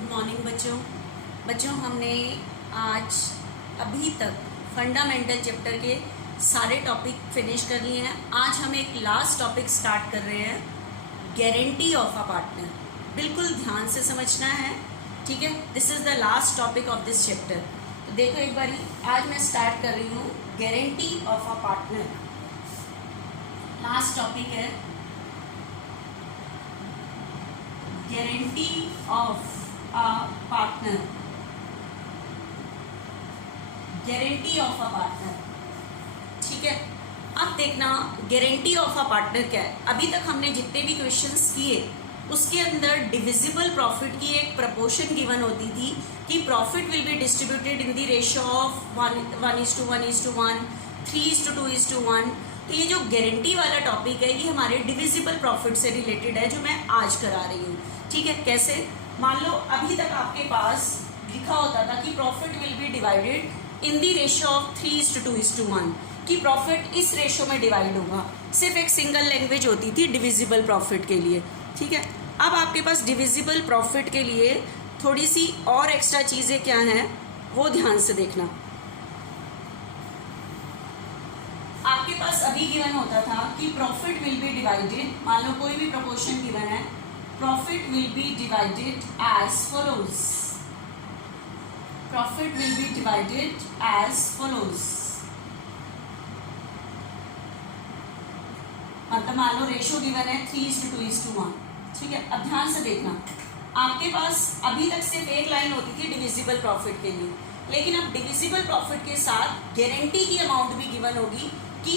Good morning बच्चों हमने आज अभी तक फंडामेंटल चैप्टर के सारे टॉपिक फिनिश कर लिए हैं। आज हम एक लास्ट टॉपिक स्टार्ट कर रहे हैं, गारंटी ऑफ अ पार्टनर। बिल्कुल ध्यान से समझना है, ठीक है। This is the last topic of this chapter. तो देखो एक बारी, आज मैं स्टार्ट कर रही हूँ guarantee of a partner. Last topic है guarantee of a partner. Guarantee of a partner, ठीक है। अब देखना गारंटी ऑफ अ पार्टनर क्या है। अभी तक हमने जितने भी क्वेश्चंस किए उसके अंदर डिविजिबल प्रॉफिट की एक प्रपोर्शन गिवन होती थी कि profit will be distributed in the ratio of 1:1:1, 3:2:1। तो ये जो गारंटी वाला टॉपिक है ये हमारे डिविजिबल प्रॉफिट से रिलेटेड है, जो मैं आज करा रही हूँ, ठीक है। कैसे? मान लो अभी तक आपके पास लिखा होता था कि profit will be divided in the ratio of 3:2:1, कि प्रॉफिट इस रेशियो में डिवाइड होगा। सिर्फ एक सिंगल लैंग्वेज होती थी डिविजिबल प्रॉफिट के लिए, ठीक है। अब आपके पास डिविजिबल प्रॉफिट के लिए थोड़ी सी और एक्स्ट्रा चीज़ें क्या हैं वो ध्यान से देखना। आपके पास अभी गिवन होता था कि प्रॉफिट विल बी डिवाइडेड, मान लो कोई भी प्रोपोर्शन गिवन है, profit will be divided as follows. Profit will be divided as follows, मतलब मान लो रेशियो गिवन है 3:2:1, ठीक है। अब ध्यान से देखना, आपके पास अभी तक सिर्फ एक लाइन होती थी डिविजिबल प्रॉफिट के लिए, लेकिन अब डिविजिबल प्रॉफिट के साथ गारंटी की अमाउंट भी गिवन होगी कि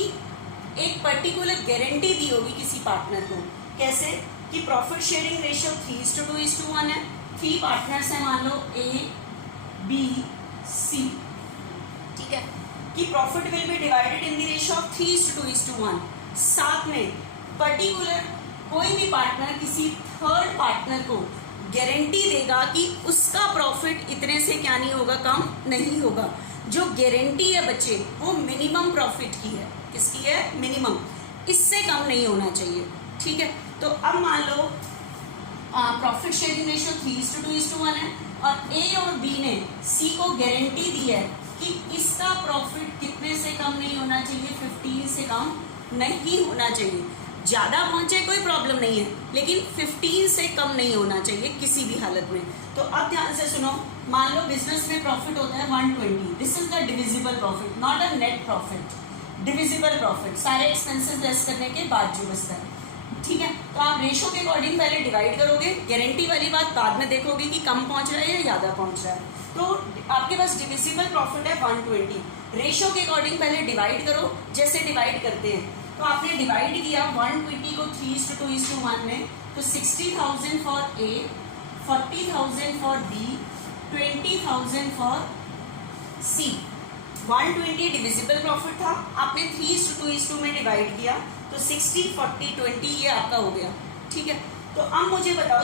एक पर्टिकुलर गारंटी दी होगी किसी पार्टनर को। कैसे? कि प्रॉफिट शेयरिंग रेशियो 3:2:1 है, 3 पार्टनर्स हैं, मान लो A, B, C, ठीक है। कि profit will be divided in the ratio of 3:2:1। साथ में पर्टिकुलर कोई भी पार्टनर किसी थर्ड पार्टनर को गारंटी देगा कि उसका प्रॉफिट इतने से क्या नहीं होगा, कम नहीं होगा। जो गारंटी है बच्चे वो मिनिमम प्रॉफिट की है। किसकी है? मिनिमम, इससे कम नहीं होना चाहिए, ठीक है। तो अब मान लो प्रॉफिट शेयरिंग रेशियो 3:2:1 है और A और B ने C को गारंटी दी है कि इसका प्रॉफिट कितने से कम नहीं होना चाहिए, 15 से कम नहीं होना चाहिए। ज़्यादा पहुंचे कोई प्रॉब्लम नहीं है, लेकिन 15 से कम नहीं होना चाहिए किसी भी हालत में। तो अब ध्यान से सुनो, मान लो बिजनेस में प्रॉफिट होता है 120, this is the divisible profit, not a net profit. Divisible profit सारे एक्सपेंसेस लेस करने के बाद जो बचता है, ठीक है। तो आप रेशो के अकॉर्डिंग पहले डिवाइड करोगे, गारंटी वाली बात बाद में देखोगे कि कम पहुंच रहा है या ज़्यादा पहुंच रहा है। तो आपके पास डिविजिबल प्रॉफिट है 120, रेशो के अकॉर्डिंग पहले डिवाइड करो, जैसे डिवाइड करते हैं। तो आपने डिवाइड किया 120 को 3:2:1 में, तो 60,000 for A, 40,000 for B, 20,000 for C। 120 divisible profit था, आपने 3:2:2 में डिवाइड किया, तो 60, 40, 20 ये आपका हो गया, ठीक है। तो अब मुझे बताओ,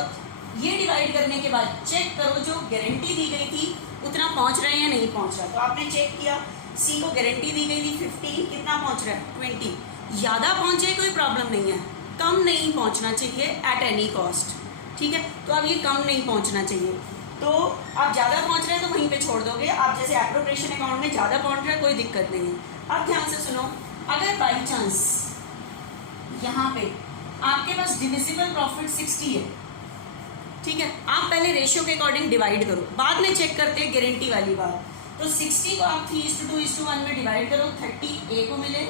ये डिवाइड करने के बाद चेक करो जो गारंटी दी गई थी उतना पहुंच रहा है या नहीं पहुंच रहा। तो आपने चेक किया, C को गारंटी दी गई थी 15, कितना पहुंच रहा है 20। ज़्यादा पहुंचे कोई प्रॉब्लम नहीं है, कम नहीं पहुंचना चाहिए एट एनी कॉस्ट, ठीक है। तो अब ये कम नहीं पहुंचना चाहिए, तो आप ज़्यादा पहुंच रहे हैं तो वहीं पे छोड़ दोगे। आप जैसे एप्रोप्रिएशन अकाउंट में ज़्यादा पहुंच रहा है कोई दिक्कत नहीं है। अब ध्यान से सुनो, अगर बाई चांस यहाँ पे आपके पास डिविजिबल प्रॉफिट 60 है, ठीक है, आप पहले रेशियो के अकॉर्डिंग डिवाइड करो, बाद में चेक करते हैं गारंटी वाली बात। तो 60 को आप 3:2:1 में डिवाइड करो, 30 A को मिले,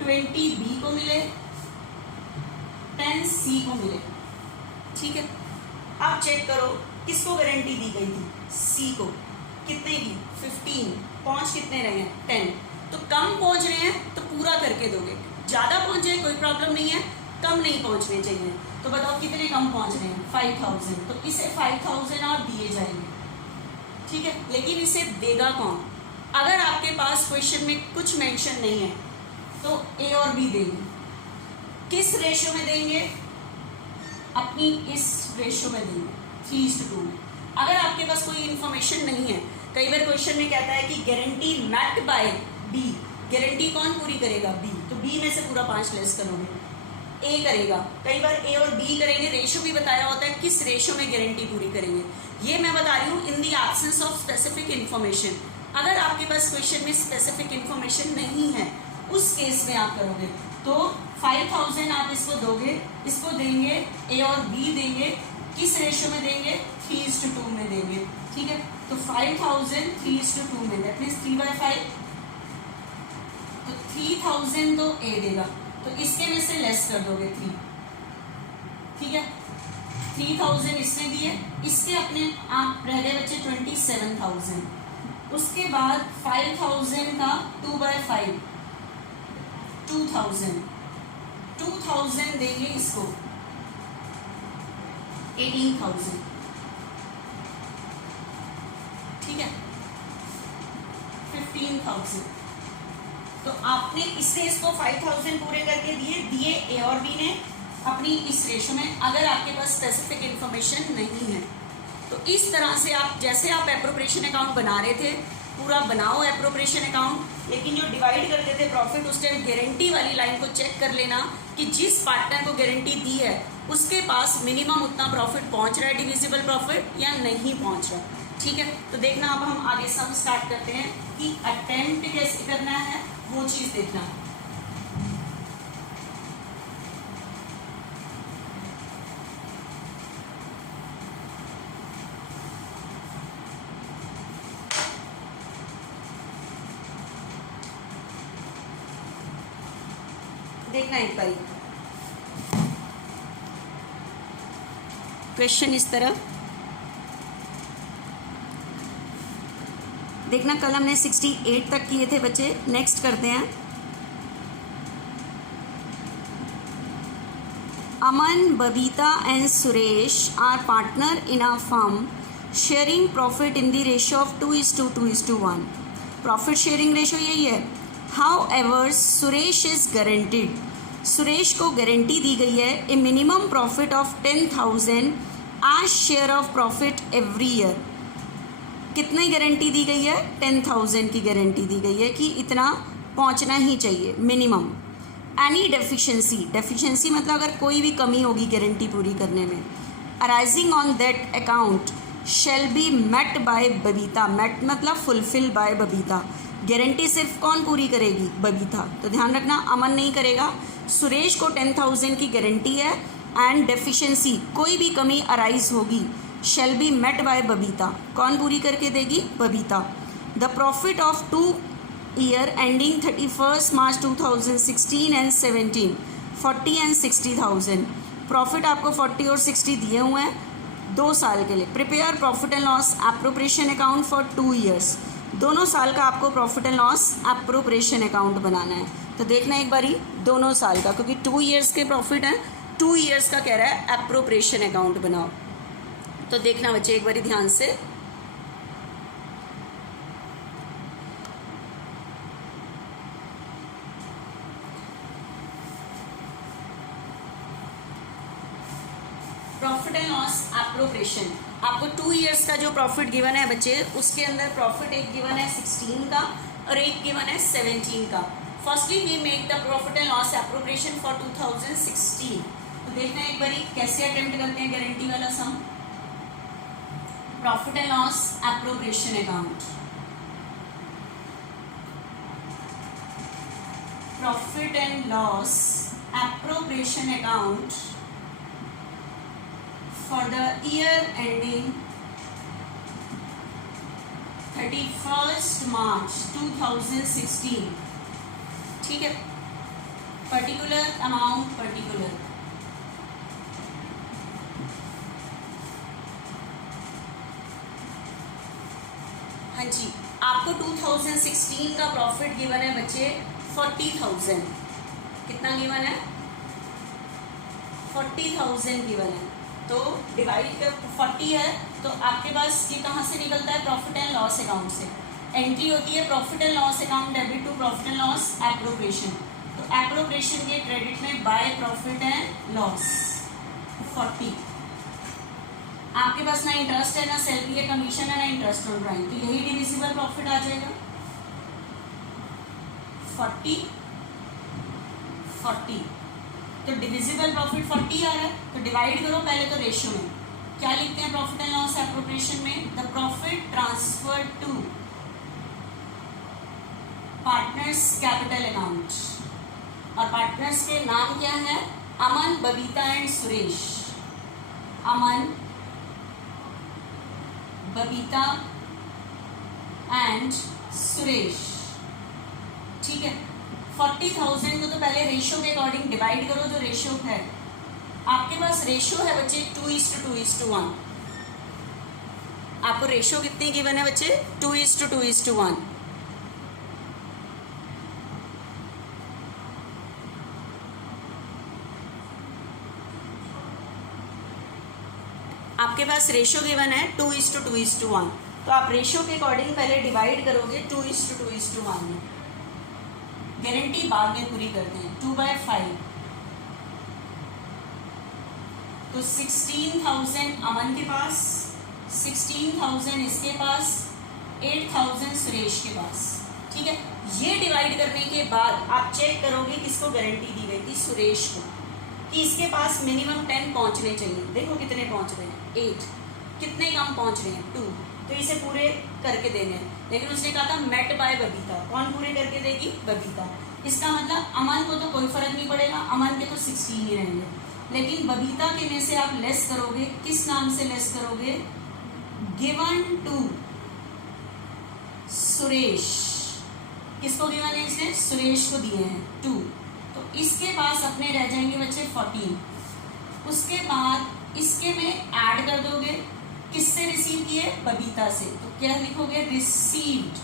20 B को मिले, 10 C को मिले, ठीक है। अब चेक करो किसको गारंटी दी गई थी, C को, कितने की 15, पहुंच कितने रहे हैं 10। तो कम पहुंच रहे हैं तो पूरा करके दोगे, ज़्यादा पहुंचे कोई प्रॉब्लम नहीं है, कम नहीं पहुंचने चाहिए। तो बताओ कितने कम पहुंच रहे हैं 5,000, तो इसे 5,000 और दिए जाएंगे, ठीक है। लेकिन इसे देगा कौन? अगर आपके पास क्वेश्चन में कुछ मेंशन नहीं है तो A और B देंगे। किस रेशियो में देंगे? अपनी इस रेशियो में देंगे 3:2 में। अगर आपके पास कोई इन्फॉर्मेशन नहीं है, कई बार क्वेश्चन में कहता है कि guarantee met by B, guarantee कौन पूरी करेगा? B, तो B में से पूरा 5 लेस करोगे। ए करेगा, कई बार ए और बी करेंगे, रेशो भी बताया होता है किस रेशो में गारंटी पूरी करेंगे। ये मैं बता रही हूँ in the absence of specific information. अगर आपके पास क्वेश्चन में स्पेसिफिक इन्फॉर्मेशन नहीं है उस केस में आप करोगे तो 5000 आप इसको दोगे, इसको देंगे ए और बी देंगे, किस रेशो में देंगे 3:2 में देंगे, ठीक है। तो 5000 3:2 में, दैट मीन्स 3/5, तो 3000 तो ए देगा, तो इसके में से लेस कर दोगे 3, ठीक है। 3000 इसने दिए, इसके अपने आप रह गए बच्चे 27000, उसके बाद 5000 का 2/5 2000 देंगे इसको 18,000, ठीक है 15,000। तो आपने इससे इसको 5000 पूरे करके दिए ए और बी ने अपनी इस रेशो में। अगर आपके पास स्पेसिफिक इंफॉर्मेशन नहीं है तो इस तरह से आप, जैसे आप एप्रोप्रिएशन अकाउंट बना रहे थे पूरा बनाओ एप्रोप्रिएशन अकाउंट, लेकिन जो डिवाइड करते थे प्रॉफिट उस टाइम गारंटी वाली लाइन को चेक कर लेना कि जिस पार्टनर को गारंटी दी है उसके पास मिनिमम उतना प्रॉफिट पहुंच रहा है डिविजिबल प्रॉफिट या नहीं पहुंच रहा, ठीक है। तो देखना अब हम आगे सम स्टार्ट करते हैं कि अटेम्प्ट कैसे करना है वो चीज देखना। देखना एक बार क्वेश्चन इस तरह देखना, कल हमने 68 तक किए थे बच्चे। नेक्स्ट करते हैं Aman, Babita and Suresh are partner in a firm sharing profit in the ratio of 2:2:1। Profit sharing ratio यही है। However Suresh is guaranteed, Suresh को गारंटी दी गई है a minimum profit of 10,000 as share of profit every year. कितनी guarantee दी गई है? 10,000 की गारंटी दी गई है कि इतना पहुंचना ही चाहिए मिनिमम। एनी डेफिशिएंसी, डेफिशिएंसी मतलब अगर कोई भी कमी होगी गारंटी पूरी करने में, arising on that account shall be met by Babita. Met मतलब फुलफिल बाय बबीता। गारंटी सिर्फ कौन पूरी करेगी? बबीता। तो ध्यान रखना अमन नहीं करेगा। सुरेश को 10,000 की गारंटी है एंड डेफिशिएंसी कोई भी कमी अराइज होगी shall be met by Babita. कौन पूरी करके देगी? Babita. The profit of 2 year ending 31 March 2016 and 17 40 and 60,000। Profit आपको 40 और 60 दिए हुए हैं 2 साल के लिए। Prepare profit and loss appropriation account for 2 years. दोनों साल का आपको profit and loss appropriation account बनाना है। तो देखना एक बारी दोनों साल का, क्योंकि 2 ईयर्स के प्रॉफिट हैं, 2 ईयर्स का कह रहा है एप्रोप्रिएशन अकाउंट बनाओ। तो देखना बच्चे एक बारी ध्यान से, प्रॉफिट एंड लॉस एप्रोप्रिएशन। आपको 2 ईयर्स का जो प्रॉफिट गिवन है बच्चे, उसके अंदर प्रॉफिट एक गिवन है 16 का और एक गिवन है 17 का। Firstly we make the profit and loss appropriation for 2016। तो देखना एक बारी कैसे अटेम्प्ट करते हैं गारंटी वाला sum. Profit and loss appropriation account, profit and loss appropriation account for the year ending 31st March 2016, ठीक है। पर्टिकुलर अमाउंट पर्टिकुलर, हाँ जी। आपको 2016 का प्रॉफिट गिवन है बच्चे 40,000। कितना गिवन है? 40,000 गिवन है। तो डिवाइड कर 40 है तो आपके पास ये कहाँ से निकलता है? प्रॉफिट एंड लॉस अकाउंट से। एंट्री होती है profit and loss account debit to profit and loss appropriation. तो एप्रोप्रिएशन के क्रेडिट में बाय प्रॉफिट एंड लॉस 40। आपके पास ना इंटरेस्ट है, ना सैलरी है, कमीशन है, ना इंटरेस्ट ऑन ड्राइंग, तो यही डिविजिबल प्रॉफिट आ जाएगा 40 40। तो डिविजिबल प्रॉफिट 40 आ रहा है, तो डिवाइड करो पहले तो रेशियो में। क्या लिखते हैं प्रॉफिट एंड लॉस एप्रोप्रिएशन में? The profit transfer to partners capital account, और पार्टनर्स के नाम क्या है? अमन, बबीता एंड सुरेश। अमन, बबीता एंड सुरेश, ठीक है। 40,000 को तो पहले रेशियो के अकॉर्डिंग डिवाइड करो, जो रेशियो है आपके पास। रेशियो है बच्चे 2:2:1। आपको रेशियो कितनी गिवन है बच्चे? 2:2:1। आपके पास रेशियो गिवन है 2:2:1, तो आप रेशियो के अकॉर्डिंग पहले डिवाइड करोगे 2:2:1 में। गारंटी बाद में पूरी करते हैं। 2/5, तो 16,000 अमन के पास, 16,000 इसके पास, 8,000 सुरेश के पास, ठीक है। ये डिवाइड करने के बाद आप चेक करोगे किसको गारंटी दी गई थी? सुरेश को, कि इसके पास मिनिमम 10 पहुंचने चाहिए। देखो कितने पहुंच रहे हैं? 8। कितने कम पहुंच रहे हैं? 2। तो इसे पूरे करके देने हैं, लेकिन उसने कहा था मेट बाय बबीता। कौन पूरे करके देगी? बबीता। इसका मतलब अमन को तो कोई फर्क नहीं पड़ेगा, अमन के तो 16 ही रहेंगे, लेकिन बबीता के में से आप लेस करोगे। किस नाम से लेस करोगे? Given to Suresh. किसको गिवन है इसने? सुरेश को दिए हैं 2। तो इसके पास अपने रह जाएंगे बच्चे 14। उसके बाद इसके में ऐड कर दोगे। किससे रिसीव किए? बबीता से। तो क्या लिखोगे? Received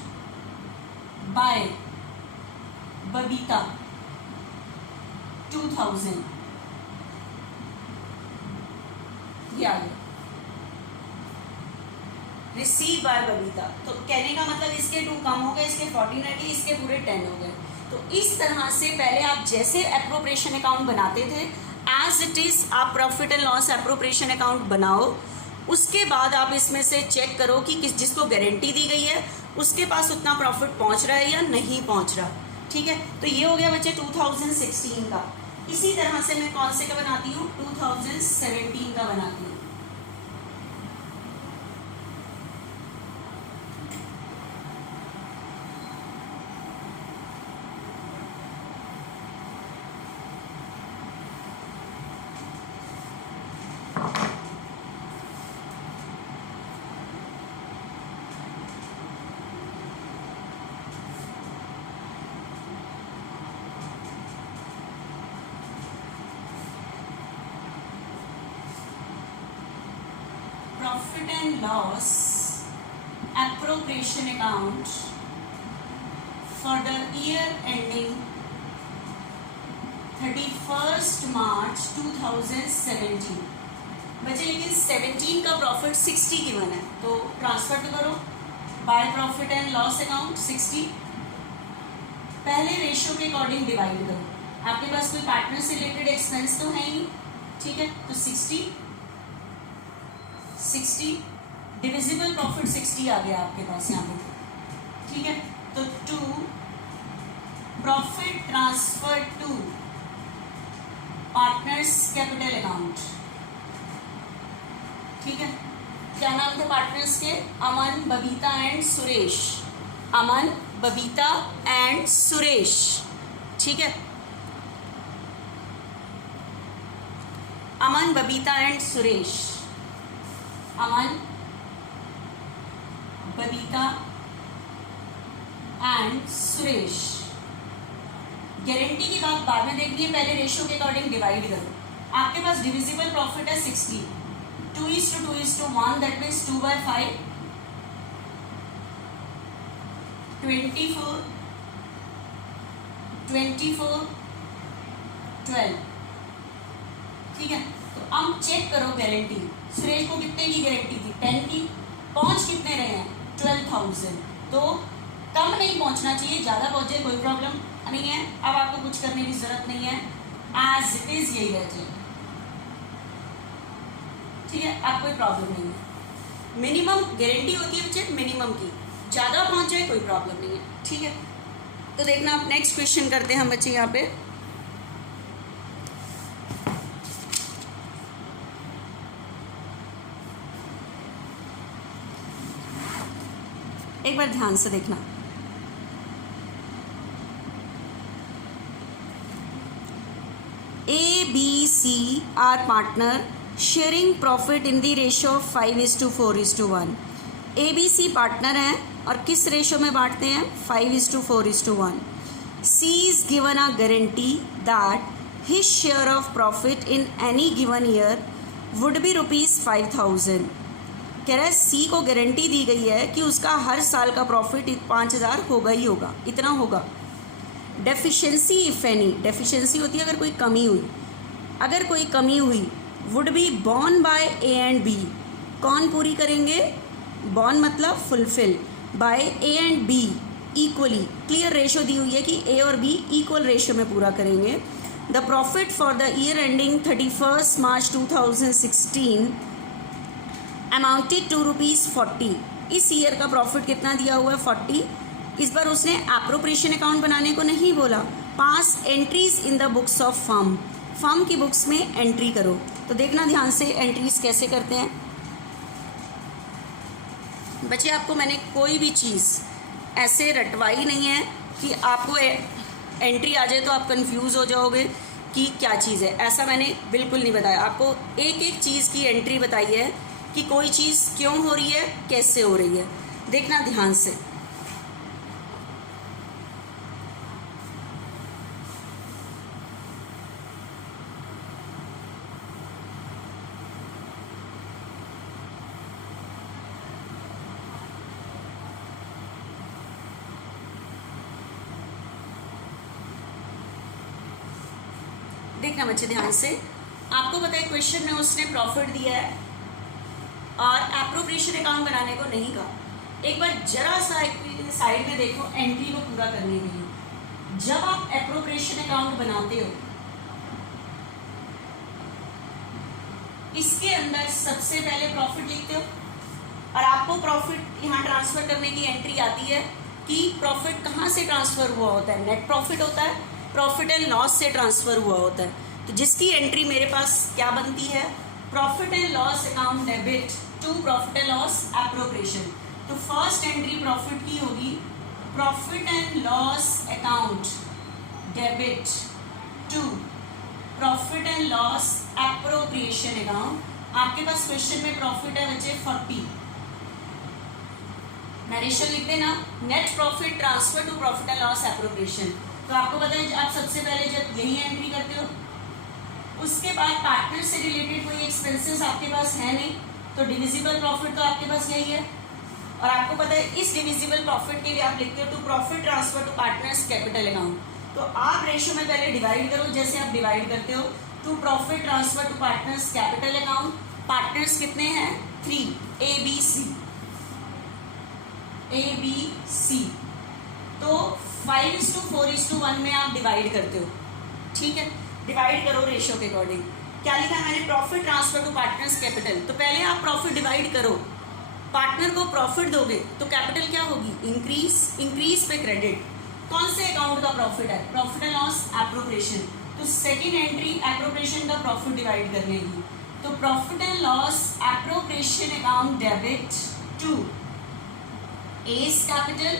by Babita 2000। ये आ गया रिसीव बाय बबीता। तो कहने का मतलब इसके 2 कम हो गए, इसके 14 रह गए, इसके पूरे 10 हो गए। तो इस तरह से पहले आप जैसे एप्रोप्रिएशन अकाउंट बनाते थे, एज इट इज आप profit and loss appropriation account बनाओ। उसके बाद आप इसमें से चेक करो कि जिसको गारंटी दी गई है उसके पास उतना प्रॉफिट पहुंच रहा है या नहीं पहुंच रहा, ठीक है। तो ये हो गया बच्चे 2016 का। इसी तरह से मैं कौन से का बनाती हूँ? 2017 का बनाती हूँ। Profit and loss appropriation account for the year ending 31st March 2017। बच्चे लेकिन 17 का प्रॉफिट 60 गिवन है, तो ट्रांसफर तो करो bye profit and loss account 60। पहले रेशियो के अकॉर्डिंग डिवाइड करो। आपके पास कोई पार्टनर से रिलेटेड एक्सपेंस तो है ही, ठीक है। तो 60 डिविजिबल प्रॉफिट 60 आ गया आपके पास यहाँ पे, ठीक है। तो 2 profit transfer to partners capital account, ठीक है। क्या नाम थे पार्टनर्स के? अमन, बबीता एंड सुरेश। अमन, बबीता एंड सुरेश, ठीक है। Aman, Babita and Suresh. Aman, Babita and Suresh. Guarantee की बात बाद में देखनी है, पहले रेशियो के अकॉर्डिंग डिवाइड करो। आपके पास डिविजिबल प्रॉफिट है 60, 2:2:1, दैट मीन्स 2/5, 24, 12, ठीक है। तो अब चेक करो गारंटी। सुरेश को कितने की गारंटी थी? 10 की। पहुंच कितने रहे हैं? 12,000। तो कम नहीं पहुंचना चाहिए, ज़्यादा पहुंचे कोई प्रॉब्लम नहीं है। अब आपको कुछ करने की जरूरत नहीं है, एज इट इज यही रह जाए, ठीक है। अब कोई प्रॉब्लम नहीं है। मिनिमम गारंटी होती है बच्चे मिनिमम की, ज़्यादा पहुंच जाए कोई प्रॉब्लम नहीं है, ठीक है। तो देखना आप नेक्स्ट क्वेश्चन करते हैं हम बच्चे यहाँ पे। एक बार ध्यान से देखना। A, B, C are partner sharing profit in the ratio of 5:4:1। A, B, C partner हैं और किस रेशो में बांटते हैं? 5:4:1। C is given a guarantee that his share of profit in any given year would be ₹5,000। कह रहा है C को गारंटी दी गई है कि उसका हर साल का प्रॉफिट 5,000 होगा ही होगा, इतना होगा। डेफिशिएंसी इफ़ एनी, डेफिशिएंसी होती है अगर कोई कमी हुई, अगर कोई कमी हुई would be borne by A and B. कौन पूरी करेंगे? बॉर्न मतलब fulfil, by A and B equally. Clear ratio दी हुई है कि ए और बी इक्वल रेशो में पूरा करेंगे। The profit for the year ending 31 March 2016 amounted to ₹40। इस ईयर का प्रॉफिट कितना दिया हुआ है? 40। इस बार उसने एप्रोप्रिएशन अकाउंट बनाने को नहीं बोला। Pass entries in the books of firm, firm की बुक्स में एंट्री करो। तो देखना ध्यान से एंट्रीज कैसे करते हैं बच्चे। आपको मैंने कोई भी चीज़ ऐसे रटवाई नहीं है कि आपको एंट्री आ जाए तो आप कंफ्यूज हो जाओगे कि क्या चीज़ है। ऐसा मैंने बिल्कुल नहीं बताया। आपको एक एक चीज़ की एंट्री बताई है कि कोई चीज़ क्यों हो रही है, कैसे हो रही है। देखना ध्यान से। देखना बच्चे ध्यान से। आपको पता है क्वेश्चन में उसने प्रॉफिट दिया है और एप्रोप्रिएशन अकाउंट बनाने को नहीं कहा। एक बार जरा सा साइड में देखो एंट्री को पूरा करने के लिए। जब आप एप्रोप्रिएशन अकाउंट बनाते हो, इसके अंदर सबसे पहले प्रॉफिट लिखते हो और आपको प्रॉफिट यहाँ ट्रांसफर करने की एंट्री आती है कि प्रॉफिट कहाँ से ट्रांसफर हुआ होता है? नेट प्रॉफिट होता है, प्रॉफिट एंड लॉस से ट्रांसफर हुआ होता है। तो जिसकी एंट्री मेरे पास क्या बनती है? Profit and loss account debit to profit and loss appropriation. तो फर्स्ट एंट्री प्रॉफिट की होगी, profit and loss account debit to profit and loss appropriation account. आपके पास क्वेश्चन में प्रॉफिट है बच्चे 40। नरेशन लिख देना, net profit transfer to profit and loss appropriation. तो आपको पता है आप सबसे पहले जब यही एंट्री करते हो, उसके बाद पार्टनर से रिलेटेड कोई एक्सपेंसेस आपके पास है नहीं, तो डिविजिबल प्रॉफिट तो आपके पास यही है। और आपको पता है इस डिविजिबल प्रॉफिट के लिए आप लिखते हो to profit transfer to partners capital account. तो आप रेशियो में पहले डिवाइड करो, जैसे आप डिवाइड करते हो to profit transfer to partners capital account. Partners कितने हैं? 3, ए बी सी। तो 5:4:1 में आप डिवाइड करते हो, ठीक है। डिवाइड करो रेशियो के अकॉर्डिंग। क्या लिखा है मैंने? Profit transfer to partners capital. तो पहले आप प्रॉफिट डिवाइड करो, पार्टनर को प्रॉफिट दोगे तो कैपिटल क्या होगी? इंक्रीज। इंक्रीज पे क्रेडिट। कौन से अकाउंट का प्रॉफिट है? Profit and loss appropriation. तो सेकेंड एंट्री एप्रोप्रिएशन का प्रॉफिट डिवाइड करने की। तो profit and loss appropriation account debit to A's capital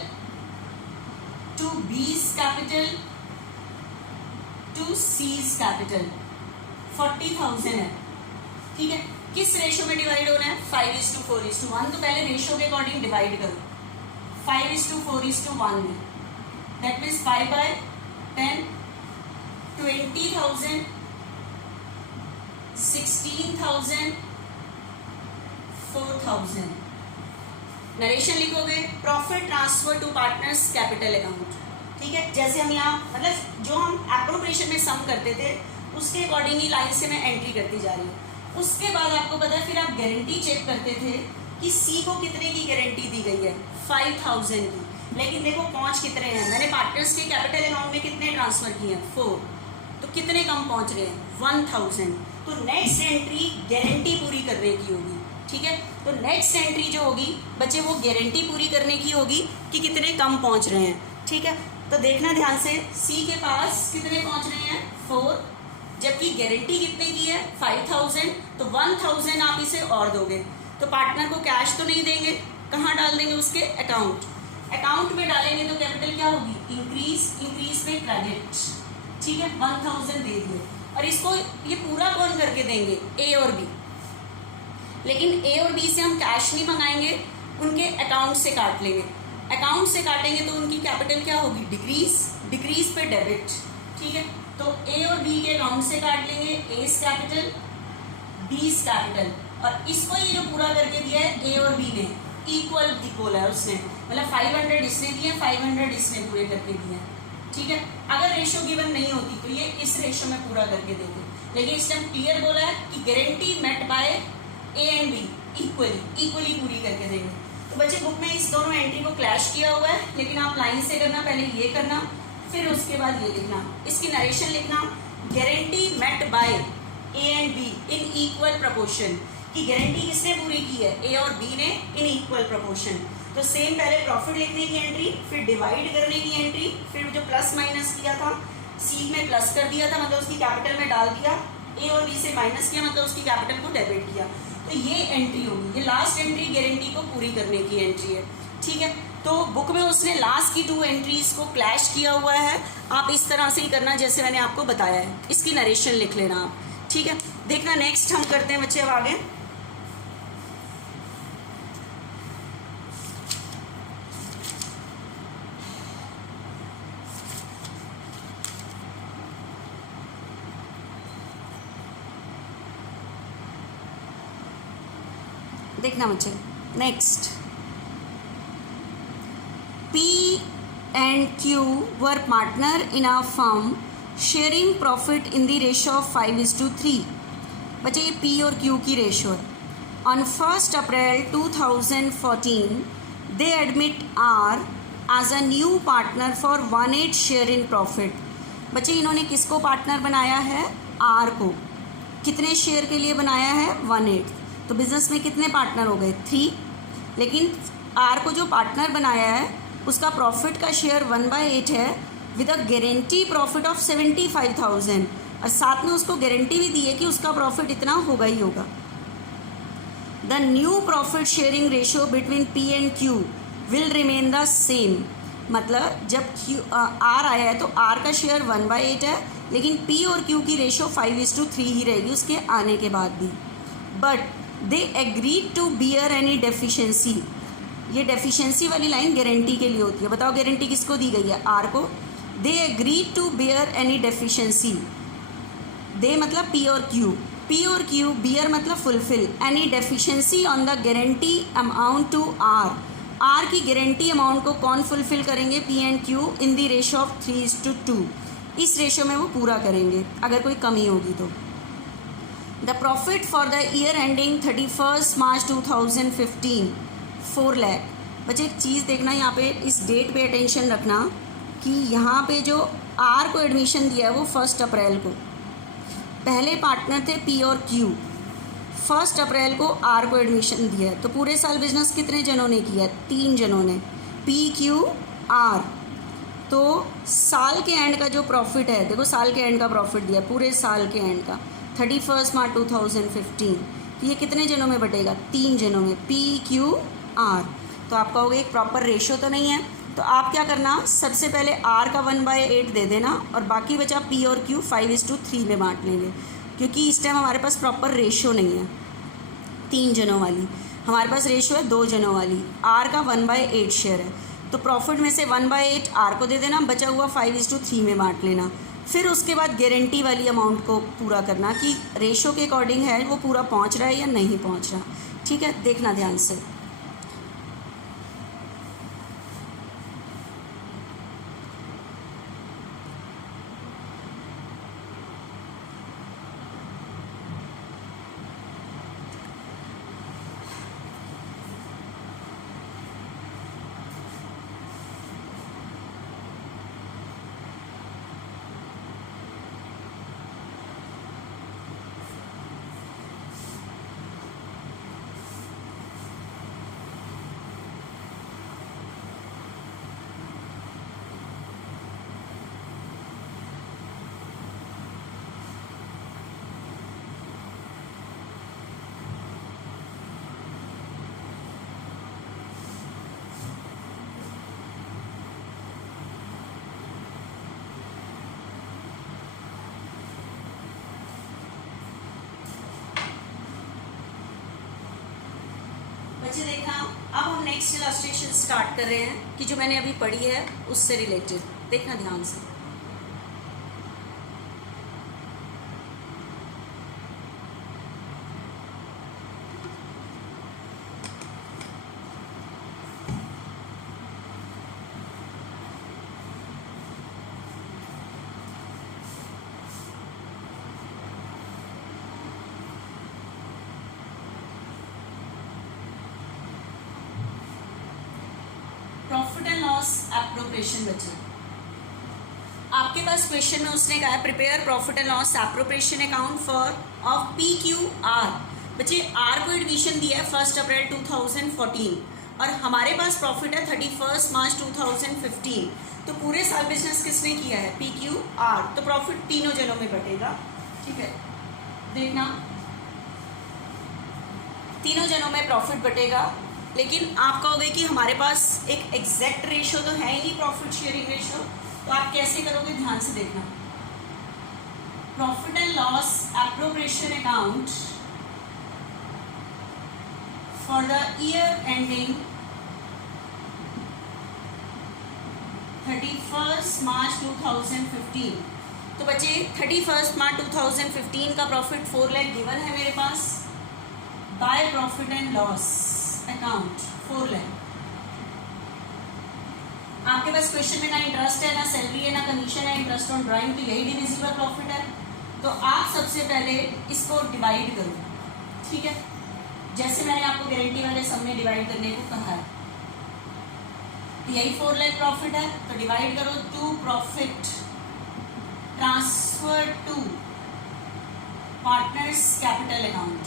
to B's capital to C's capital. 40,000 है, ठीक है। किस रेशो में डिवाइड हो रहा है? 5:4:1। तो पहले रेशो के अकॉर्डिंग डिवाइड करो 5:4:1 में। That means 5/10, 20,000, 16,000, 4,000। नरेशन लिखोगे profit transfer to partners capital account, ठीक है। जैसे हम यहाँ मतलब जो हम एप्रोप्रिएशन में सम करते थे उसके अकॉर्डिंग ही लाइन से मैं एंट्री करती जा रही हूँ। उसके बाद आपको पता है फिर आप गारंटी चेक करते थे कि सी को कितने की गारंटी दी गई है? 5,000 की। लेकिन देखो पहुँच कितने हैं? मैंने पार्टनर्स के कैपिटल अकाउंट में कितने ट्रांसफर किए हैं? 4। तो कितने कम पहुँच रहे हैं? 1,000। तो नेक्स्ट एंट्री गारंटी पूरी करने की होगी, ठीक है। तो नेक्स्ट एंट्री जो होगी बच्चे वो गारंटी पूरी करने की होगी कि कितने कम पहुंच रहे हैं, ठीक है। तो देखना ध्यान से, सी के पास कितने पहुंच रहे हैं? 4, जबकि गारंटी कितने की है? 5,000। तो 1,000 आप इसे और दोगे तो पार्टनर को कैश तो नहीं देंगे, कहाँ डाल देंगे? उसके अकाउंट। अकाउंट में डालेंगे तो कैपिटल क्या होगी, इंक्रीज, इंक्रीज पे क्रेडिट, ठीक है, 1000 दे दिए। और इसको ये पूरा कौन करके देंगे, ए और बी। लेकिन ए और बी से हम कैश नहीं मंगाएंगे, उनके अकाउंट से काट लेंगे। अकाउंट से काटेंगे तो उनकी कैपिटल क्या होगी, डिक्रीज, डिक्रीज पे डेबिट, ठीक है। तो ए और बी के अकाउंट से काट लेंगे, एस कैपिटल, बीस कैपिटल, और इसको ये जो पूरा करके दिया है ए और बी ने, इक्वल बोला है उसने, मतलब 500 इसने दिए, 500 इसने पूरे करके दिए, ठीक है। अगर रेशो गिवन नहीं होती तो ये इस रेशो में पूरा करके देते, लेकिन इस टाइम क्लियर बोला है कि guarantee met by A and B equally, equally पूरी करके देंगे। तो बच्चे बुक में इस दोनों एंट्री को क्लैश किया हुआ है, लेकिन आप लाइन से करना, पहले ये करना फिर उसके बाद ये लिखना, इसकी नरेशन लिखना, guarantee met by A and B in equal proportion, कि गारंटी किसने पूरी की है, ए और बी ने, इन इक्वल प्रोपोर्शन। तो सेम पहले प्रॉफिट लिखने की एंट्री, फिर डिवाइड करने की एंट्री, फिर जो प्लस माइनस किया था, सी में प्लस कर दिया था मतलब उसकी कैपिटल में डाल दिया, ए और बी से माइनस किया मतलब उसकी कैपिटल को डेबिट किया। तो ये एंट्री होगी, ये लास्ट एंट्री गारंटी को पूरी करने की एंट्री है, ठीक है। तो बुक में उसने लास्ट की 2 एंट्रीज को क्लैश किया हुआ है, आप इस तरह से ही करना जैसे मैंने आपको बताया है, इसकी नरेशन लिख लेना आप, ठीक है। देखना नेक्स्ट हम करते हैं बच्चे अब आगे। देखना बच्चे next, P and Q were partner in a firm sharing profit in the ratio of 5:3। बच्चे ये P और Q की रेशो है। On 1st April 2014 they admit R as a new partner for 1/8 share in profit। बच्चे इन्होंने किसको partner बनाया है, R को। कितने शेयर के लिए बनाया है, 1/8। तो बिजनेस में कितने पार्टनर हो गए, 3। लेकिन आर को जो पार्टनर बनाया है उसका प्रॉफिट का शेयर 1/8 है, with a guarantee profit of 75,000, और साथ में उसको गारंटी भी दी है कि उसका प्रॉफिट इतना होगा ही होगा। The new profit sharing ratio between P and Q will remain the same. मतलब जब आर आया है तो आर का शेयर 1/8 है, लेकिन पी और क्यू की रेशियो 5:3 ही रहेगी उसके आने के बाद भी। But they agreed to bear any deficiency, ये डेफिशिएंसी वाली लाइन गारंटी के लिए होती है। बताओ गारंटी किसको दी गई है, आर को। They agreed to bear any deficiency, they मतलब पी और क्यू, पी और क्यू, बियर मतलब fulfil any deficiency on the guarantee amount to R. R की गारंटी अमाउंट को कौन फुलफिल करेंगे, P and Q, in the ratio of 3:2। इस ratio में वो पूरा करेंगे अगर कोई कमी होगी तो। The profit for the year ending 31 मार्च 2015 4 लाख। बच्चे एक चीज़ देखना, यहाँ पे इस डेट पे अटेंशन रखना कि यहाँ पे जो आर को एडमिशन दिया है वो 1 अप्रैल को, पहले पार्टनर थे पी और क्यू, 1 अप्रैल को आर को एडमिशन दिया है। तो पूरे साल बिजनेस कितने जनों ने किया, 3 जनों ने, पी क्यू आर। तो साल के एंड का जो प्रॉफिट है, देखो साल के एंड का प्रॉफिट दिया पूरे साल के एंड का 31 मार्च 2015, तो ये कितने जनों में बटेगा, 3 जनों में, पी क्यू आर। तो आप कहोगे एक प्रॉपर रेशो तो नहीं है, तो आप क्या करना, सबसे पहले आर का 1/8 दे देना और बाकी बचा पी और क्यू 5:3 में बांट लेंगे, क्योंकि इस टाइम हमारे पास प्रॉपर रेशो नहीं है 3 जनों वाली, हमारे पास रेशो है 2 जनों वाली। आर का 1/8 शेयर है, तो प्रॉफिट में से 1/8 आर को दे देना, बचा हुआ 5:3 में बांट लेना। फिर उसके बाद गारंटी वाली अमाउंट को पूरा करना कि रेशो के अकॉर्डिंग है वो पूरा पहुंच रहा है या नहीं पहुंच रहा, ठीक है। देखना ध्यान से, बच्चे देखना, अब हम नेक्स्ट इलस्ट्रेशन स्टार्ट कर रहे हैं कि जो मैंने अभी पढ़ी है उससे रिलेटेड, देखना ध्यान से। प्रॉफिट एंड लॉस एप्रोप्रिएशन बच्चे, आपके पास क्वेश्चन में उसने कहा है prepare profit and loss appropriation account for of PQR। बच्चे आर को एडमिशन दिया है 1 अप्रैल 2014 और हमारे पास प्रॉफिट है 31 मार्च 2015। तो पूरे साल बिजनेस किसने किया है? PQR। तो प्रॉफिट तीनों जनों में बटेगा, ठीक है। देखना, तीनों जनों में प्रॉफिट बटेगा, लेकिन आप कहोगे कि हमारे पास एक एग्जैक्ट रेशो तो है ही नहीं प्रॉफिट शेयरिंग रेशो, तो आप कैसे करोगे? ध्यान से देखना। Profit and loss appropriation account for the year ending 31 मार्च 2015। तो बच्चे 31 मार्च 2015 का प्रॉफिट 4 लाख गिवन है मेरे पास by profit and loss account 4 lakh. आपके पास क्वेश्चन में ना इंटरेस्ट है, ना सैलरी है, ना कमीशन है, इंटरेस्ट ऑन ड्राइंग, तो यही डिविजिबल प्रॉफिट है। तो आप सबसे पहले इसको डिवाइड करो, ठीक है, जैसे मैंने आपको गारंटी वाले सम में डिवाइड करने को कहा है। तो यही 4 लाख प्रॉफिट है, तो डिवाइड करो to profit transfer to partners capital account.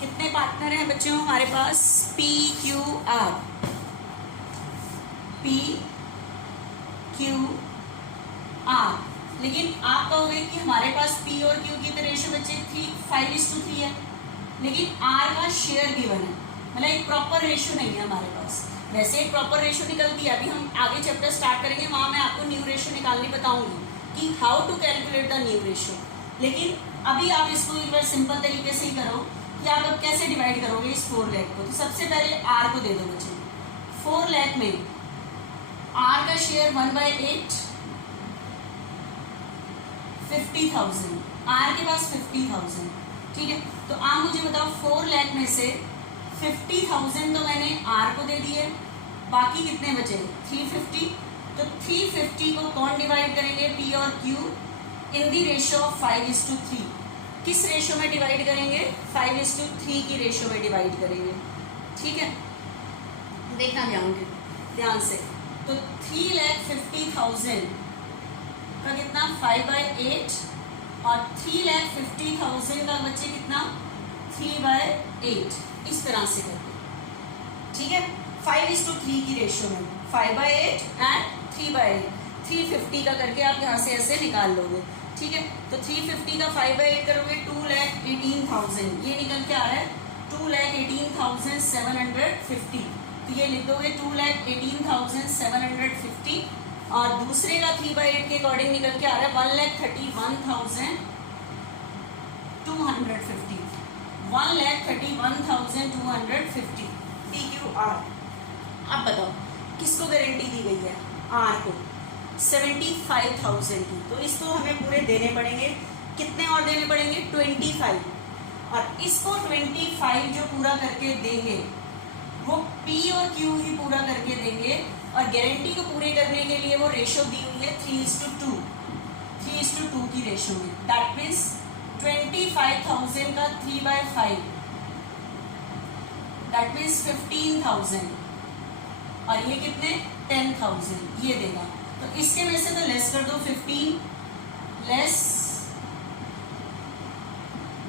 कितने पार्टनर हैं बच्चों हमारे पास? PQR, लेकिन आप कहोगे कि हमारे पास P और Q की तो रेशो बच्चे 5:3 है, लेकिन R का शेयर गिवन है, मतलब एक प्रॉपर रेशो नहीं है हमारे पास। वैसे एक प्रॉपर रेशो निकलती है, अभी हम आगे चैप्टर स्टार्ट करेंगे, वहाँ मैं आपको न्यू रेशो निकालनी बताऊंगी कि how to calculate the new ratio. लेकिन अभी आप इसको एक बार सिंपल तरीके से ही करो कि आप अब कैसे डिवाइड करोगे इस 4 लाख को। तो सबसे पहले R को दे दो बच्चे। 4 लाख में R का शेयर 1/8 50,000, R के पास 50,000, ठीक है। तो आप मुझे बताओ 4 लाख में से 50,000 तो मैंने R को दे दिए, बाकी कितने बचे? 350। तो 350 को कौन डिवाइड करेंगे? P और Q in the ratio of 5:3। किस रेशो में डिवाइड करेंगे? 5:3 की रेशो में डिवाइड करेंगे, ठीक है। देखना ध्यान से। तो 3,50,000 का कितना? 5/8 और 3,50,000 का बच्चे कितना? 3/8। इस तरह से करके, ठीक है, 5:3 की रेशो में 5/8 एंड 3/8। 350 का करके आप यहाँ से ऐसे निकाल लोगे, ठीक है। तो 350 का 5/8 करोगे 2,18,000, ये निकल के आ रहा है 2,18,750। तो ये लिख दोगे 2,18,750 और दूसरे का 3/8 के अकॉर्डिंग निकल के आ रहा है 1,31,250। 1,31,250 PQR। अब बताओ किसको गारंटी दी गई है? R को 75,000 की। तो इसको हमें पूरे देने पड़ेंगे। कितने और देने पड़ेंगे? 25। और इसको 25 जो पूरा करके देंगे वो P और Q ही पूरा करके देंगे, और गारंटी को पूरे करने के लिए वो रेशो दी हुई है 3:2 की रेशो में। दैट मीन्स 25,000 का 3/5, दैट मीन्स 15,000, और ये कितने? 10,000 ये देगा। तो इसके में से तो लेस कर दो 15 लेस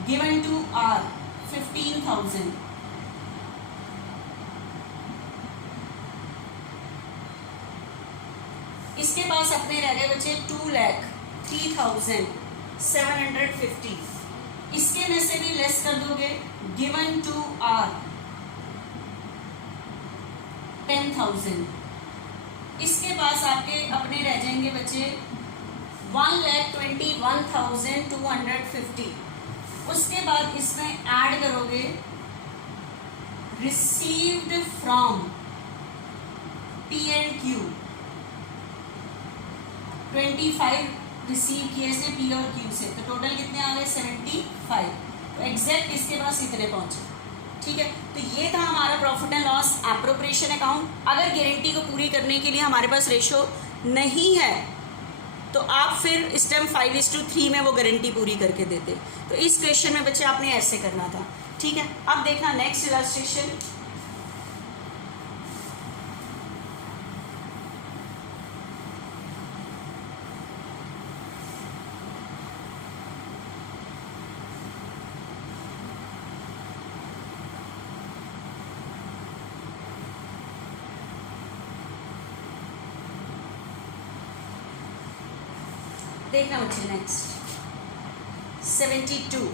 गिवन टू R 15,000। इसके पास अपने रह गए बच्चे 2,03,750। इसके में से भी लेस कर दोगे गिवन टू R 10,000। इसके पास आपके अपने रह जाएंगे बच्चे 1,21,250। उसके बाद इसमें ऐड करोगे received from P and Q 25 receive किए इसने पी और क्यू से, तो टोटल कितने आ गए 75। तो एग्जैक्ट इसके पास इतने पहुंचे। ठीक है, तो ये था हमारा profit and loss appropriation account. अगर गारंटी को पूरी करने के लिए हमारे पास रेशो नहीं है तो आप फिर स्टेप 5:3 में वो गारंटी पूरी करके देते। तो इस क्वेश्चन में बच्चे आपने ऐसे करना था। ठीक है, अब देखना नेक्स्ट इलस्ट्रेशन। देखना बच्चे नेक्स्ट 72।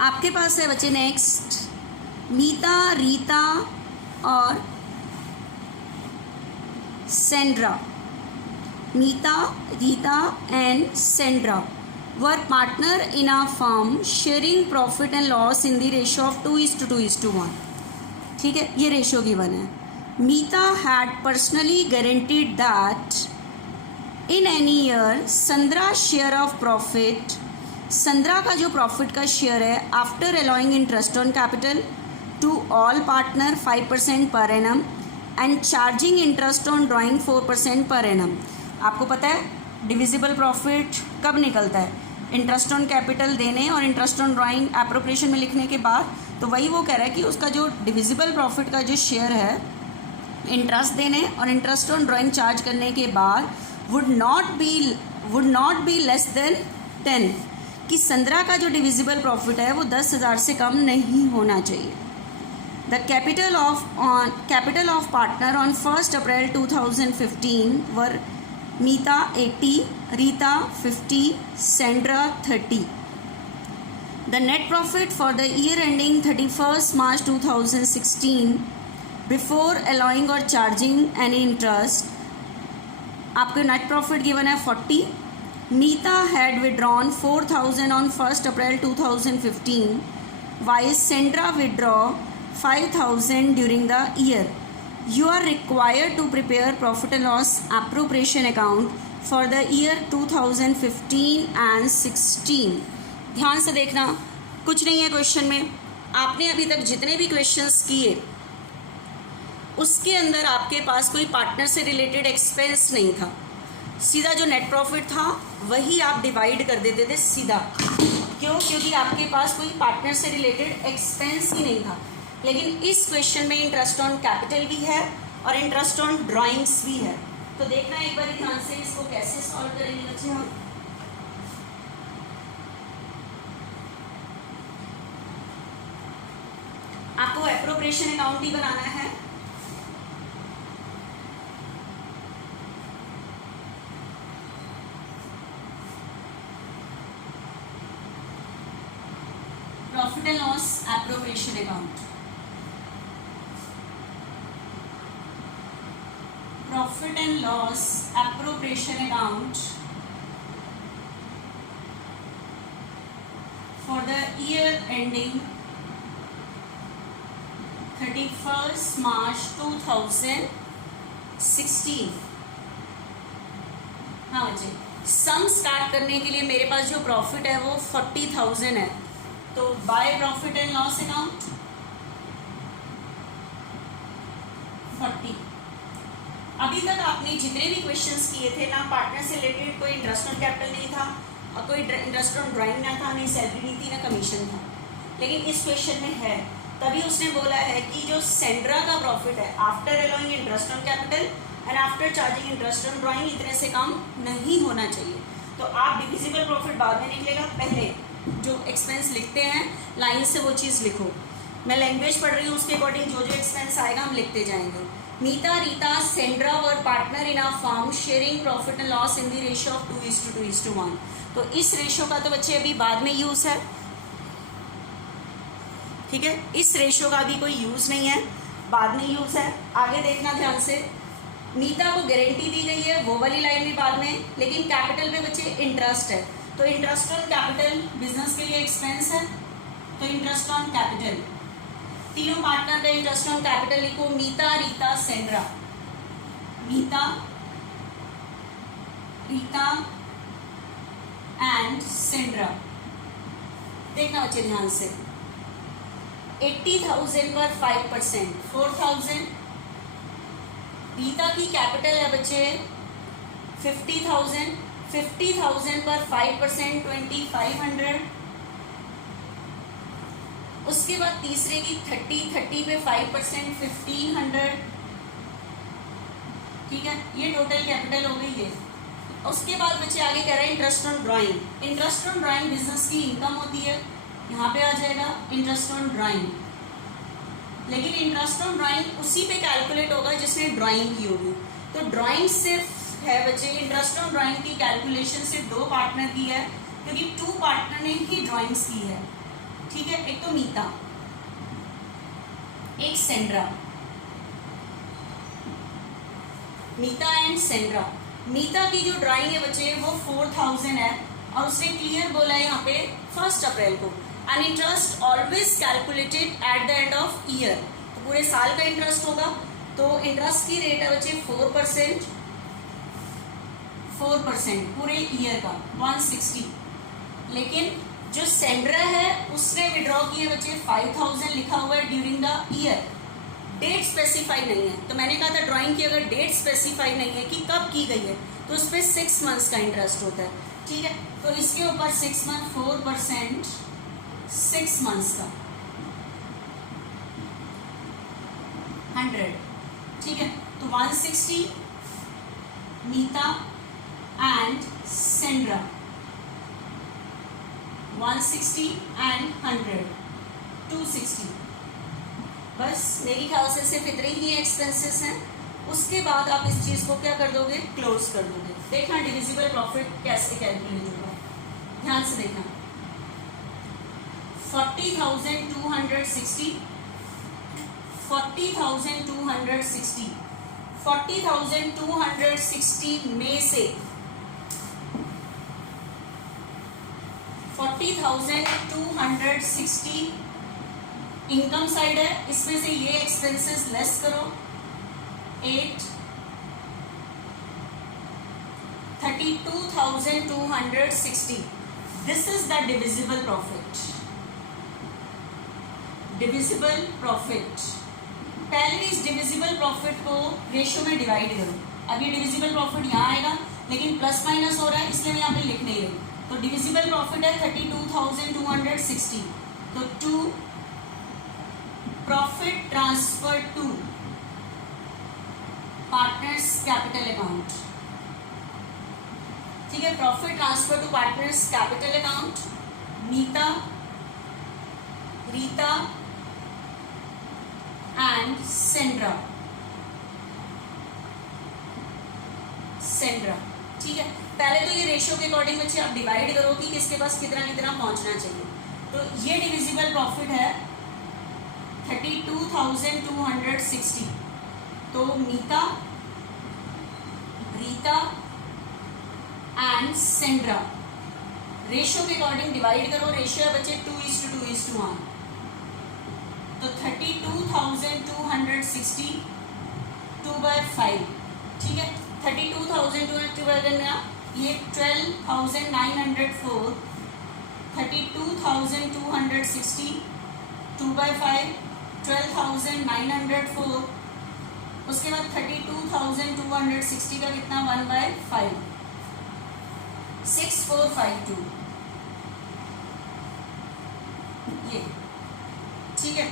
आपके पास है बच्चे नेक्स्ट मीता, रीता और Sandra. Meeta, Rita and Sandra were partner in a firm sharing profit and loss in the ratio of 2:1. ठीक है, ये रेशो गिवन है। मीता had personally guaranteed that in any year Sandra share of profit, संद्रा का जो प्रॉफिट का share है after allowing interest on capital to all partner 5% per annum and charging interest on drawing 4% per annum। आपको पता है divisible profit कब निकलता है, इंटरेस्ट ऑन कैपिटल देने और इंटरेस्ट ऑन ड्राइंग एप्रोप्रिएशन में लिखने के बाद। तो वही वो कह रहा है कि उसका जो डिविजिबल प्रॉफिट का जो शेयर है इंटरेस्ट देने और इंटरेस्ट ऑन ड्राइंग चार्ज करने के बाद would not be less than 10, कि संद्रा का जो डिविजिबल प्रॉफिट है वो 10,000 से कम नहीं होना चाहिए। The capital of partner on 1 April 2015 were Meeta 80, Rita 50, Sandra 30। The net profit for the year ending 31st March 2016 before allowing or charging any interest, आपको नेट प्रॉफिट गिवन है 40। Meeta had withdrawn 4,000 on 1 April 2015 while Sandra withdraw 5,000 during the year. You are required to prepare profit and loss appropriation account for the year 2015 and 16. ध्यान से देखना, कुछ नहीं है question में। आपने अभी तक जितने भी क्वेश्चंस किए उसके अंदर आपके पास कोई पार्टनर से रिलेटेड एक्सपेंस नहीं था। सीधा जो नेट प्रॉफिट था वही आप डिवाइड कर देते थे सीधा। क्यों? क्योंकि आपके पास कोई पार्टनर से रिलेटेड एक्सपेंस ही नहीं था। लेकिन इस क्वेश्चन में इंटरेस्ट ऑन कैपिटल भी है और इंटरेस्ट ऑन ड्राइंग्स भी है। तो देखना एक बार ध्यान से इसको कैसे सॉल्व करेंगे बच्चे हम। आपको एप्रोप्रिएशन अकाउंट ही बनाना है। Profit and loss appropriation account. Profit and loss appropriation account for the year ending 31st March 2016। हाँ बच्चे, सम स्टार्ट करने के लिए मेरे पास जो प्रॉफिट है वो 40,000 है। तो bye profit and loss account 40। अभी तक आपने जितने भी क्वेश्चंस किए थे ना पार्टनर से रिलेटेड कोई इंटरेस्ट ऑन कैपिटल नहीं था और कोई इंटरेस्ट ऑन ड्राइंग ना था, नहीं सैलरी नहीं थी, ना कमीशन था। लेकिन इस क्वेश्चन में है, तभी उसने बोला है कि जो सेंड्रा का प्रॉफिट है after allowing interest on capital and after charging interest on drawing इतने से कम नहीं होना चाहिए। तो आप डिविजिबल प्रॉफिट बाद में निकलेगा, पहले जो एक्सपेंस लिखते हैं लाइन से वो चीज़ लिखो। मैं लैंग्वेज पढ़ रही हूँ, उसके अकॉर्डिंग जो जो एक्सपेंस आएगा हम लिखते जाएंगे। Meeta, Rita, Sandra were partner in a firm sharing profit and loss in the ratio of 2:1। तो इस रेशियो का तो बच्चे अभी बाद में यूज़ है, ठीक है। इस रेशियो का भी कोई यूज़ नहीं है, बाद में यूज़ है। आगे देखना ध्यान से, मीता को गारंटी दी गई है, वो वाली लाइन भी बाद में, लेकिन कैपिटल पे बच्चे इंटरेस्ट है, तो इंटरेस्ट ऑन कैपिटल बिजनेस के लिए एक्सपेंस है, तो इंटरेस्ट ऑन कैपिटल, तीनों पार्टनर का इंटरेस्ट ऑन कैपिटल लिखो, Meeta, Rita, Sandra, Meeta, Rita and Sandra. देखना बच्चे ध्यान से, 80,000 पर 5%, 4,000, रीता की कैपिटल है बच्चे 50,000, 50,000 पर 5% 2,500, उसके बाद तीसरे की 30 पे 5% 1,500, ठीक है, ये टोटल कैपिटल हो गई है। उसके बाद बच्चे आगे कह रहे हैं interest on drawing. Interest on drawing business की इनकम होती है, यहाँ पे आ जाएगा इंटरेस्ट ऑन ड्राइंग, लेकिन इंटरेस्ट ऑन ड्राइंग उसी पे कैलकुलेट होगा जिसने ड्राइंग की होगी। तो ड्राइंग सिर्फ है बच्चे, इंटरेस्ट ऑन ड्राइंग की कैलकुलेशन सिर्फ 2 पार्टनर की है, क्योंकि 2 पार्टनर ने ही ड्राइंग्स की है, ठीक है, एक तो मीता, एक सेंड्रा, मीता एंड सेंड्रा। मीता की जो ड्राइंग है बच्चे वो 4,000 है, और उसने क्लियर बोला है यहाँ पे 1 अप्रैल को, and interest always calculated at the end of year, तो पूरे साल का इंटरेस्ट होगा, तो इंटरेस्ट की रेट है बच्चे 4%, 4% पूरे ईयर का 160। लेकिन जो सेंड्रा है उसने विड्रॉ किए बच्चे 5,000 लिखा हुआ है during the year, date specify नहीं है। तो मैंने कहा था ड्राइंग की अगर डेट स्पेसिफाई नहीं है कि कब की गई है, तो उस पर 6 मंथ्स का इंटरेस्ट होता है, ठीक है, तो इसके ऊपर 6 मंथ 4% 6 मंथ्स का 100, ठीक है, तो 160 मीता एंड सेंड्रा, 160 एंड 100 260। बस मेरी ख्याल से सिर्फ इतने ही एक्सपेंसेस हैं। उसके बाद आप इस चीज़ को क्या कर दोगे, क्लोज कर दोगे। देखना डिविजिबल प्रॉफिट कैसे कैलकुलेट होगा, ध्यान से देखना। 40,260, 40,260, 40,260 में से 40,260 इनकम साइड है, इसमें से ये एक्सपेंसेस लेस करो, 32,260, this is the divisible profit. Divisible profit, पहले इस डिविजिबल प्रॉफिट को रेशियो में डिवाइड करो। अब ये डिविजिबल प्रॉफिट यहाँ आएगा, लेकिन प्लस माइनस हो रहा है इसलिए मैं यहाँ पे लिख नहीं रही। तो डिविजिबल प्रॉफिट है 32,260, तो 2 profit transfer to partners capital account, ठीक है, profit transfer to partners capital account, Meeta, Rita and Sandra, Sandra, ठीक है। पहले तो ये रेशियो के अकॉर्डिंग बच्चे आप डिवाइड करो कि किसके पास कितना कितना पहुंचना चाहिए। तो ये डिविजिबल प्रॉफिट है 32,260, तो मीता, रीता एंड सेंड्रा रेशियो के अकॉर्डिंग डिवाइड करो। रेशियो है बच्चे 2:2:1, तो 32,260 2/5, ठीक है, 32,200 करना, ये 12,904, 32,260 2/5 12,904, उसके बाद 32,260 का कितना 1/5 6452, ये ठीक है।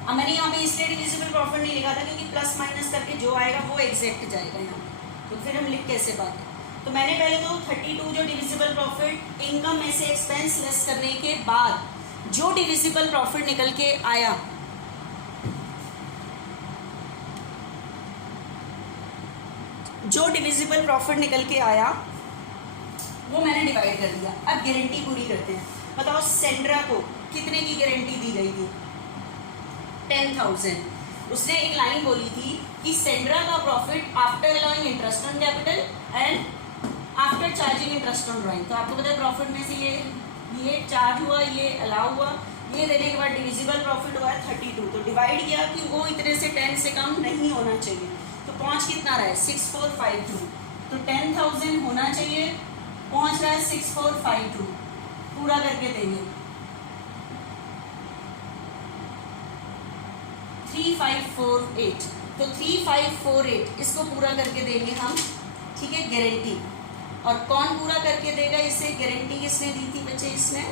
अब मैंने यहाँ पे इसलिए डिविजिबल प्रॉफिट नहीं लिखा था क्योंकि प्लस माइनस करके जो आएगा वो एग्जैक्ट जाएगा यहाँ पे, तो फिर हम लिख कैसे पाते। तो मैंने पहले तो 32 जो डिविजिबल प्रॉफिट इनकम में से एक्सपेंस लेस करने के बाद जो डिविजिबल प्रॉफिट निकल के आया, जो डिविजिबल प्रॉफिट निकल के आया वो मैंने डिवाइड कर दिया। अब गारंटी पूरी करते हैं। बताओ सेंड्रा को कितने की गारंटी दी गई थी? 10,000। उसने एक लाइन बोली थी कि सेंड्रा का profit after allowing interest on capital and after charging interest on drawing. तो आपको पता है प्रॉफिट में से ये चार्ज हुआ, ये अलाउ हुआ, ये देने के बाद डिविजिबल प्रॉफिट हुआ है 32। तो डिवाइड किया कि वो इतने से 10 से कम नहीं होना चाहिए। तो पहुंच कितना रहा है? 6452। तो 10,000 होना चाहिए, पहुंच रहा है 6452। पूरा करके देंगे 3548। तो 3548 इसको पूरा करके देंगे हम, ठीक है, गारंटी। और कौन पूरा करके देगा इसे? गारंटी किसने दी थी बच्चे? इसने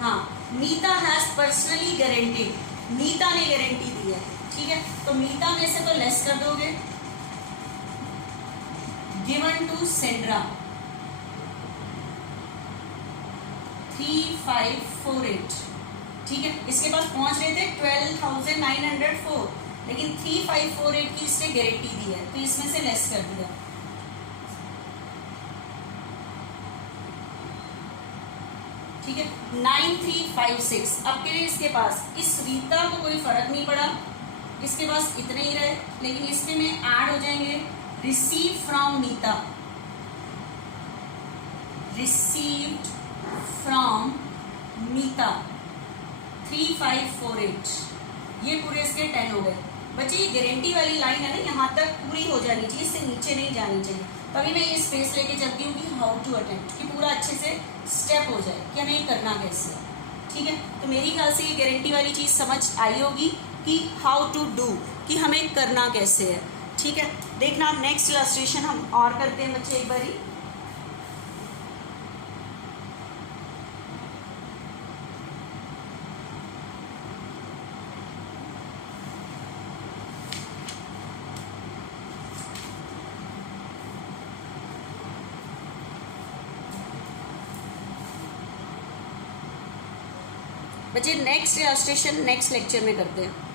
हाँ, मीता हैज पर्सनली गारंटीड। मीता ने गारंटी दी है, ठीक है। तो मीता में से तो लेस कर दोगे, गिवन टू सेंड्रा 3548, ठीक है। इसके पास पहुंच रहे थे 12,904, लेकिन 3548 की इसने गारंटी दी है, तो इसमें से लेस कर दिया, ठीक है। 9356। अब के लिए इसके पास, इस रीता को कोई फर्क नहीं पड़ा, इसके पास इतने ही रहे, लेकिन इसके में ऐड हो जाएंगे receive from Meeta, received from Meeta 3548। ये पूरे इसके 10 हो गए। बच्चे ये गारंटी वाली लाइन है ना, यहाँ तक पूरी हो जानी चाहिए, इससे नीचे नहीं जानी चाहिए। तभी मैं ये स्पेस लेके चलती हूँ कि हाउ टू अटेम्प्ट, कि पूरा अच्छे से स्टेप हो जाए कि हमें ये करना कैसे है, ठीक है। तो मेरी ख्याल से ये गारंटी वाली चीज़ समझ आई होगी कि हाउ टू डू, कि हमें करना कैसे है, ठीक है। देखना आप नेक्स्ट इलस्ट्रेशन हम और करते हैं बच्चे एक बारी। बच्चे नेक्स्ट इलस्ट्रेशन नेक्स्ट लेक्चर में करते हैं।